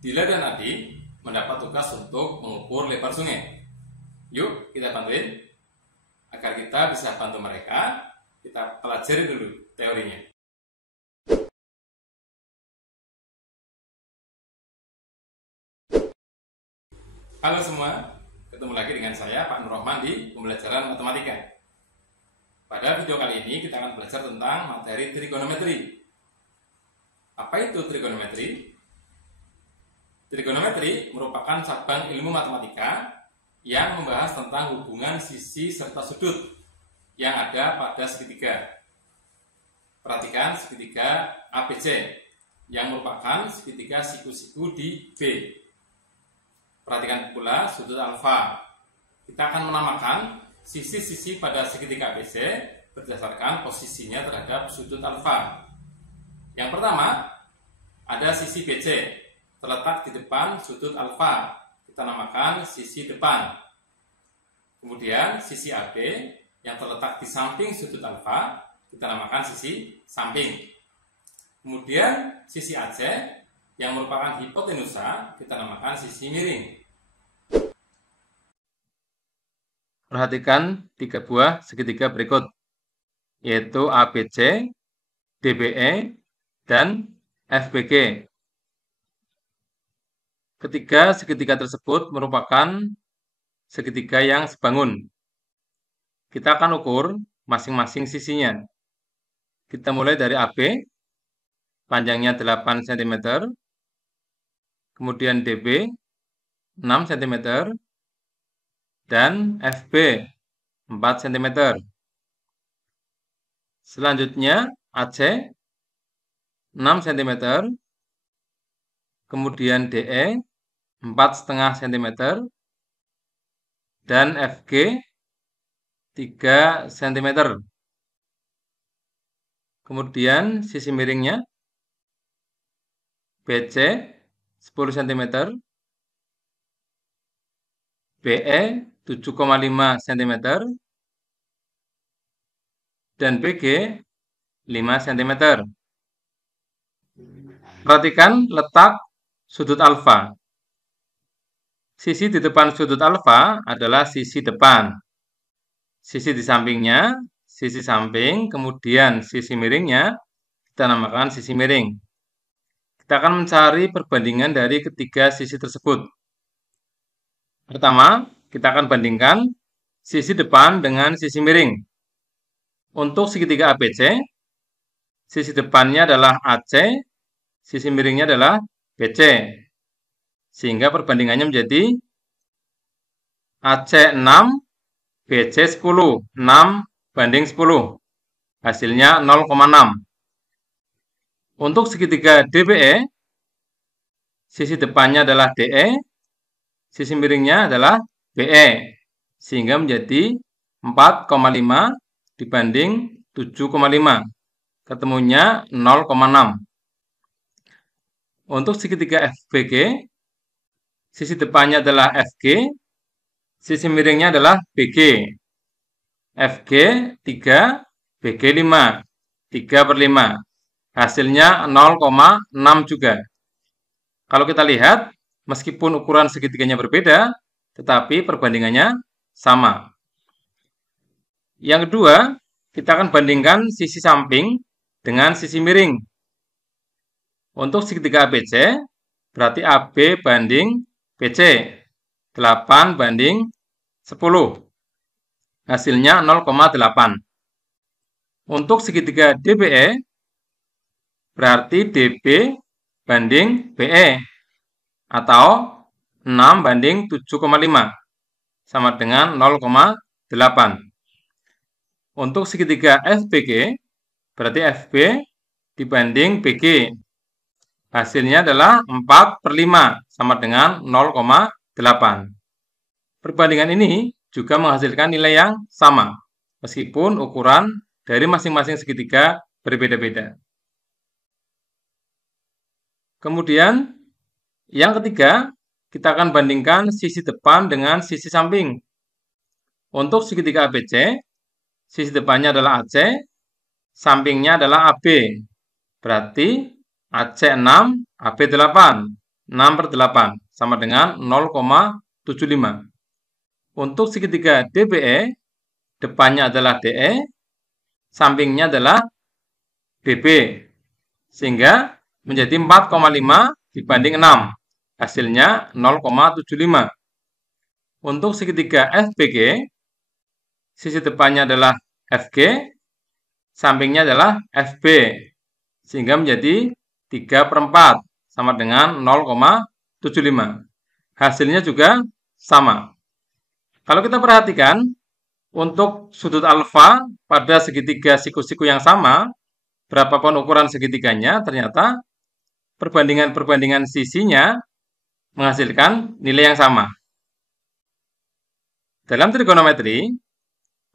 Dila dan Adi mendapat tugas untuk mengukur lebar sungai. Yuk kita bantuin agar kita bisa bantu mereka. Kita pelajari dulu teorinya. Halo semua, ketemu lagi dengan saya Pak Nur Rahman di pembelajaran matematika. Pada video kali ini kita akan belajar tentang materi trigonometri. Apa itu trigonometri? Trigonometri merupakan cabang ilmu matematika yang membahas tentang hubungan sisi serta sudut yang ada pada segitiga. Perhatikan segitiga ABC yang merupakan segitiga siku-siku di B. Perhatikan pula sudut alfa. Kita akan menamakan sisi-sisi pada segitiga ABC berdasarkan posisinya terhadap sudut alfa. Yang pertama, ada sisi BC terletak di depan sudut alfa. Kita namakan sisi depan. Kemudian sisi AB yang terletak di samping sudut alfa, kita namakan sisi samping. Kemudian sisi AC yang merupakan hipotenusa, kita namakan sisi miring. Perhatikan 3 buah segitiga berikut, yaitu ABC, DBE, dan FBG. Ketiga segitiga tersebut merupakan segitiga yang sebangun. Kita akan ukur masing-masing sisinya. Kita mulai dari AB, panjangnya 8 cm, kemudian DB 6 cm, dan FB 4 cm. Selanjutnya AC 6 cm, kemudian DE 4,5 cm, dan FG 3 cm. Kemudian sisi miringnya BC 10 cm, BE 7,5 cm, dan BG 5 cm. Perhatikan letak sudut alfa. Sisi di depan sudut alfa adalah sisi depan. Sisi di sampingnya, sisi samping, kemudian sisi miringnya, kita namakan sisi miring. Kita akan mencari perbandingan dari ketiga sisi tersebut. Pertama, kita akan bandingkan sisi depan dengan sisi miring. Untuk segitiga ABC, sisi depannya adalah AC, sisi miringnya adalah BC. Sehingga perbandingannya menjadi AC 6, BC 10, 6 banding 10. Hasilnya 0,6. Untuk segitiga DBE, sisi depannya adalah DE, sisi miringnya adalah BE. Sehingga menjadi 4,5 dibanding 7,5. Ketemunya 0,6. Untuk segitiga FBG, sisi depannya adalah FG, sisi miringnya adalah BG. FG 3, BG 5, 3/5. Hasilnya 0,6 juga. Kalau kita lihat, meskipun ukuran segitiganya berbeda, tetapi perbandingannya sama. Yang kedua, kita akan bandingkan sisi samping dengan sisi miring. Untuk segitiga ABC, berarti AB banding BC 8 banding 10. Hasilnya 0,8. Untuk segitiga DBE, berarti DB banding BE atau 6 banding 7,5 sama dengan 0,8. Untuk segitiga FBG, berarti FB dibanding BG. Hasilnya adalah 4/5 sama dengan 0,8. Perbandingan ini juga menghasilkan nilai yang sama, meskipun ukuran dari masing-masing segitiga berbeda-beda. Kemudian, yang ketiga, kita akan bandingkan sisi depan dengan sisi samping. Untuk segitiga ABC, sisi depannya adalah AC, sampingnya adalah AB. Berarti AC 6, AB 8. 6/8 sama dengan 0,75. Untuk segitiga DBE, depannya adalah DE, sampingnya adalah BB, sehingga menjadi 4,5 dibanding 6. Hasilnya 0,75. Untuk segitiga FBG, sisi depannya adalah FG, sampingnya adalah FB, sehingga menjadi 3/4 sama dengan 0,75. Hasilnya juga sama. Kalau kita perhatikan, untuk sudut alfa pada segitiga siku-siku yang sama, berapapun ukuran segitiganya, ternyata perbandingan-perbandingan sisinya menghasilkan nilai yang sama. Dalam trigonometri,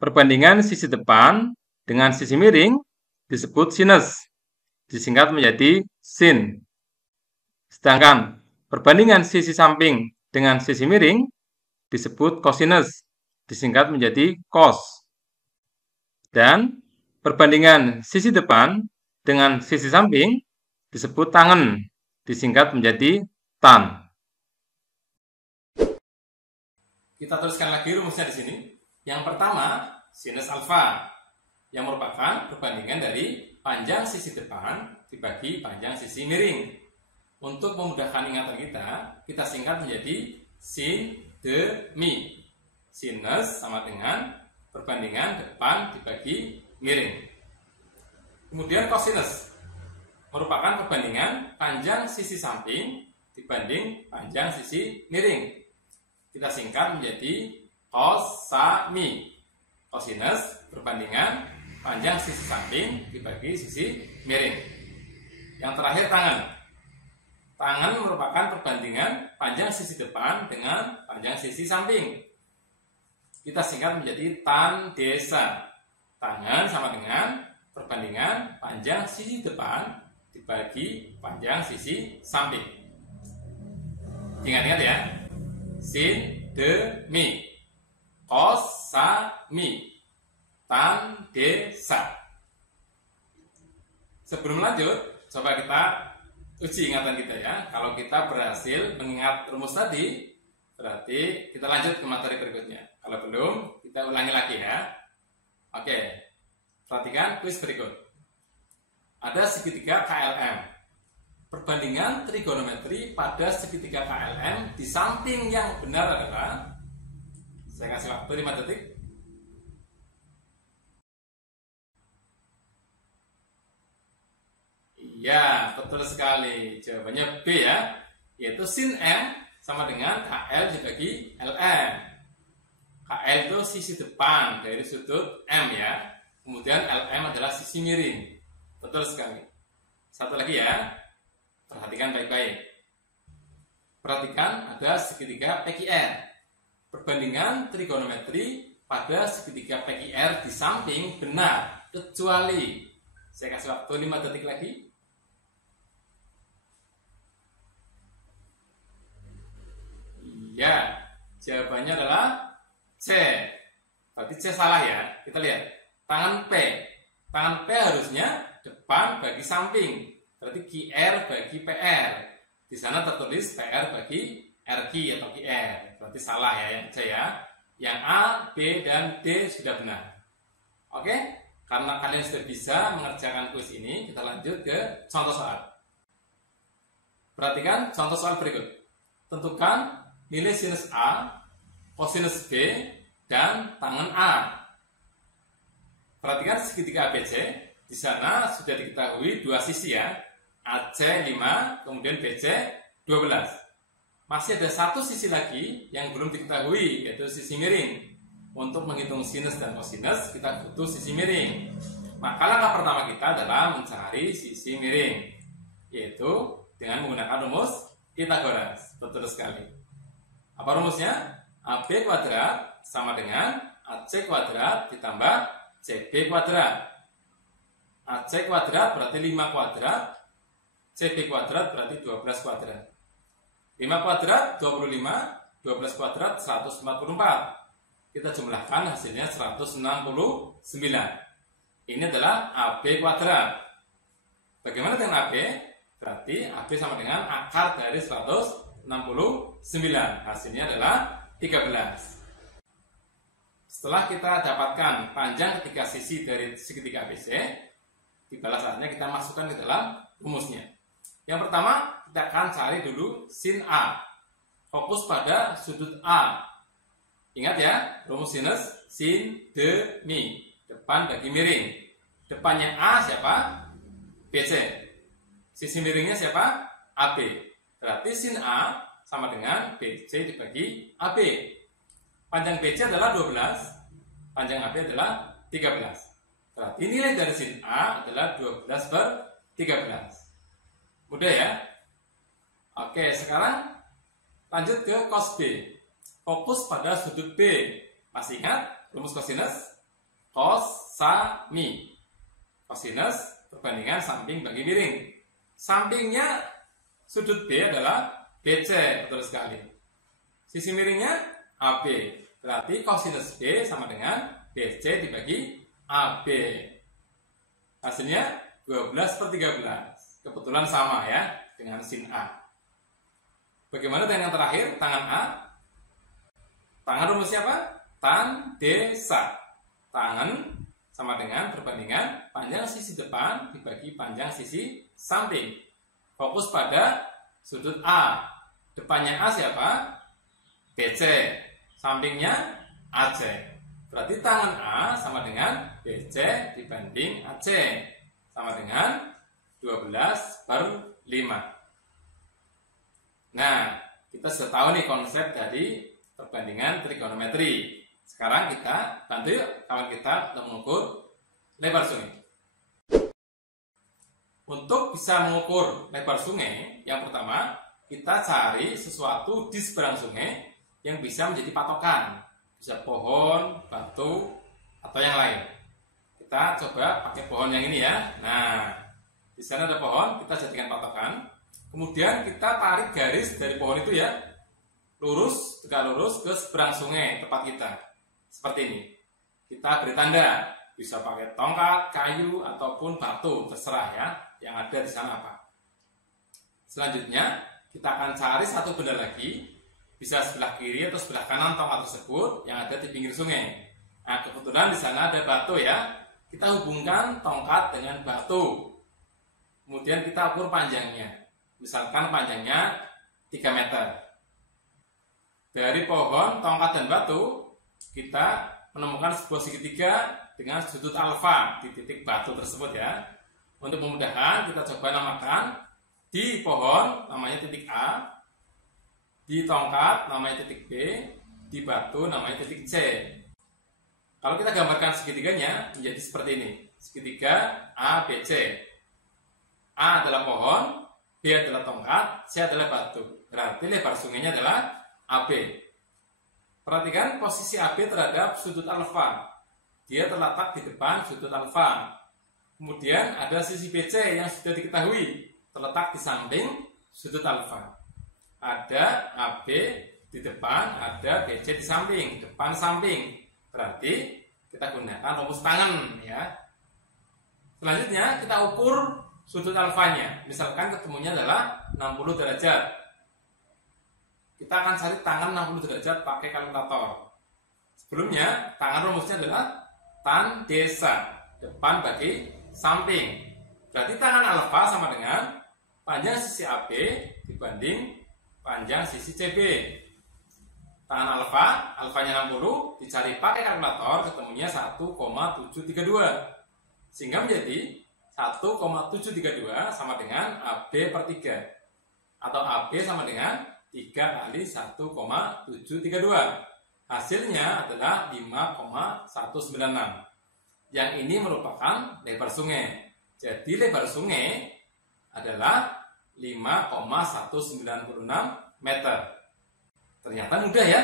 perbandingan sisi depan dengan sisi miring disebut sinus, disingkat menjadi sin. Sedangkan perbandingan sisi samping dengan sisi miring disebut kosinus, disingkat menjadi cos. Dan perbandingan sisi depan dengan sisi samping disebut tangen, disingkat menjadi tan. Kita teruskan lagi rumusnya di sini. Yang pertama, sinus alfa, yang merupakan perbandingan dari panjang sisi depan dibagi panjang sisi miring. Untuk memudahkan ingatan kita singkat menjadi sin demi. Sinus sama dengan perbandingan depan dibagi miring. Kemudian kosinus merupakan perbandingan panjang sisi samping dibanding panjang sisi miring. Kita singkat menjadi cosami. Kosinus perbandingan panjang sisi samping dibagi sisi miring. Yang terakhir tangen. Tangen merupakan perbandingan panjang sisi depan dengan panjang sisi samping. Kita singkat menjadi tan desa. Tangen sama dengan perbandingan panjang sisi depan dibagi panjang sisi samping. Ingat-ingat ya. Sin demi, kosami, tan desa. Sebelum lanjut, coba kita uji ingatan kita ya. Kalau kita berhasil mengingat rumus tadi, berarti kita lanjut ke materi berikutnya. Kalau belum, kita ulangi lagi ya. Oke, perhatikan kuis berikut. Ada segitiga KLM. Perbandingan trigonometri pada segitiga KLM di samping yang benar adalah, saya kasih waktu 5 detik. Iya, betul sekali. Jawabannya B ya, yaitu sin M sama dengan KL dibagi LM. KL itu sisi depan dari sudut M ya. Kemudian LM adalah sisi miring. Betul sekali. Satu lagi ya. Perhatikan baik-baik. Perhatikan ada segitiga PQR. Perbandingan trigonometri pada segitiga PQR di samping benar, kecuali, saya kasih waktu 5 detik lagi. Ya, jawabannya adalah C. Berarti C salah ya. Kita lihat. Tangan P. Tangan P harusnya depan bagi samping. Berarti QR bagi PR. Di sana tertulis PR bagi RQ atau QR. Berarti salah ya yang C ya. Yang A, B, dan D sudah benar. Oke? Karena kalian sudah bisa mengerjakan kuis ini, kita lanjut ke contoh soal. Perhatikan contoh soal berikut. Tentukan nilai sinus A, kosinus B, dan tangen A. Perhatikan segitiga ABC. Di sana sudah diketahui dua sisi ya. AC 5, kemudian BC 12. Masih ada satu sisi lagi yang belum diketahui, yaitu sisi miring. Untuk menghitung sinus dan kosinus, kita butuh sisi miring. Maka langkah pertama kita adalah mencari sisi miring, yaitu dengan menggunakan rumus Pythagoras. Betul sekali. Apa rumusnya? AB kuadrat sama dengan AC kuadrat ditambah CB kuadrat. AC kuadrat berarti 5 kuadrat, CB kuadrat berarti 12 kuadrat. 5 kuadrat 25, 12 kuadrat 144. Kita jumlahkan hasilnya 169. Ini adalah AB kuadrat. Bagaimana dengan AB? Berarti AB sama dengan akar dari 169. Hasilnya adalah 13. Setelah kita dapatkan panjang ketiga sisi dari segitiga ABC, tibalah saatnya kita masukkan ke dalam rumusnya. Yang pertama, kita akan cari dulu sin A. Fokus pada sudut A. Ingat ya, rumus sinus sin, de, mi. Depan bagi miring. Depannya A siapa? BC. Sisi miringnya siapa? AB. Berarti sin A sama dengan BC dibagi AB. Panjang BC adalah 12, panjang AB adalah 13. Berarti nilai dari sin A adalah 12/13. Mudah ya? Oke, sekarang lanjut ke cos B. Fokus pada sudut B. Masih ingat rumus kosinus? Cos, sa, mi. Kosinus perbandingan samping bagi miring. Sampingnya sudut B adalah BC, betul sekali. Sisi miringnya AB. Berarti kosinus B sama dengan BC dibagi AB. Hasilnya 12/13. Kebetulan sama ya dengan sin A. Bagaimana dengan yang terakhir, tangan A? Tangan rumusnya apa? Tan, de, sa. Tangan sama dengan perbandingan panjang sisi depan dibagi panjang sisi samping. Fokus pada sudut A. Depannya A siapa? BC. Sampingnya AC. Berarti tangan A sama dengan BC dibanding AC. Sama dengan 12/5. Nah, kita sudah tahu nih konsep dari perbandingan trigonometri. Sekarang kita bantu yuk kawan kita untuk mengukur lebar sungai. Untuk bisa mengukur lebar sungai, yang pertama kita cari sesuatu di seberang sungai yang bisa menjadi patokan. Bisa pohon, batu, atau yang lain. Kita coba pakai pohon yang ini ya. Nah, di sana ada pohon, kita jadikan patokan. Kemudian kita tarik garis dari pohon itu ya, lurus, tegak lurus ke seberang sungai tempat kita. Seperti ini. Kita beri tanda, bisa pakai tongkat, kayu, ataupun batu, terserah ya, yang ada di sana apa. Selanjutnya, kita akan cari satu benda lagi, bisa sebelah kiri atau sebelah kanan tongkat tersebut yang ada di pinggir sungai. Nah, kebetulan di sana ada batu ya. Kita hubungkan tongkat dengan batu. Kemudian kita ukur panjangnya. Misalkan panjangnya 3 meter. Dari pohon, tongkat, dan batu, kita menemukan sebuah segitiga dengan sudut alfa di titik batu tersebut ya. Untuk memudahkan, kita coba namakan di pohon namanya titik A, di tongkat namanya titik B, di batu namanya titik C. Kalau kita gambarkan segitiganya menjadi seperti ini. Segitiga ABC. A adalah pohon, B adalah tongkat, C adalah batu. Berarti lebar sungainya adalah AB. Perhatikan posisi AB terhadap sudut alfa. Dia terletak di depan sudut alfa. Kemudian ada sisi BC yang sudah diketahui terletak di samping sudut alfa. Ada AB di depan, ada BC di samping, depan samping. Berarti kita gunakan rumus tangan ya. Selanjutnya kita ukur sudut alfanya. Misalkan ketemunya adalah 60 derajat. Kita akan cari tangan 60 derajat pakai kalkulator. Sebelumnya, tangan rumusnya adalah tan desa, depan bagi samping. Berarti tangan alfa sama dengan panjang sisi AB dibanding panjang sisi CB. Tangan alfa, alfanya 60, dicari pakai kalkulator, ketemunya 1,732. Sehingga menjadi 1,732 sama dengan AB per 3. Atau AB sama dengan 3 kali 1,732. Hasilnya adalah 5,196. Yang ini merupakan lebar sungai. Jadi lebar sungai adalah 5,196 meter. Ternyata mudah ya.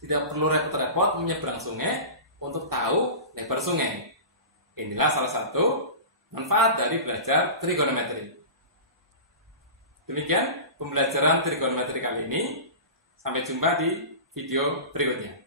Tidak perlu repot-repot menyeberang sungai untuk tahu lebar sungai. Inilah salah satu manfaat dari belajar trigonometri. Demikian pembelajaran trigonometri kali ini. Sampai jumpa di video berikutnya.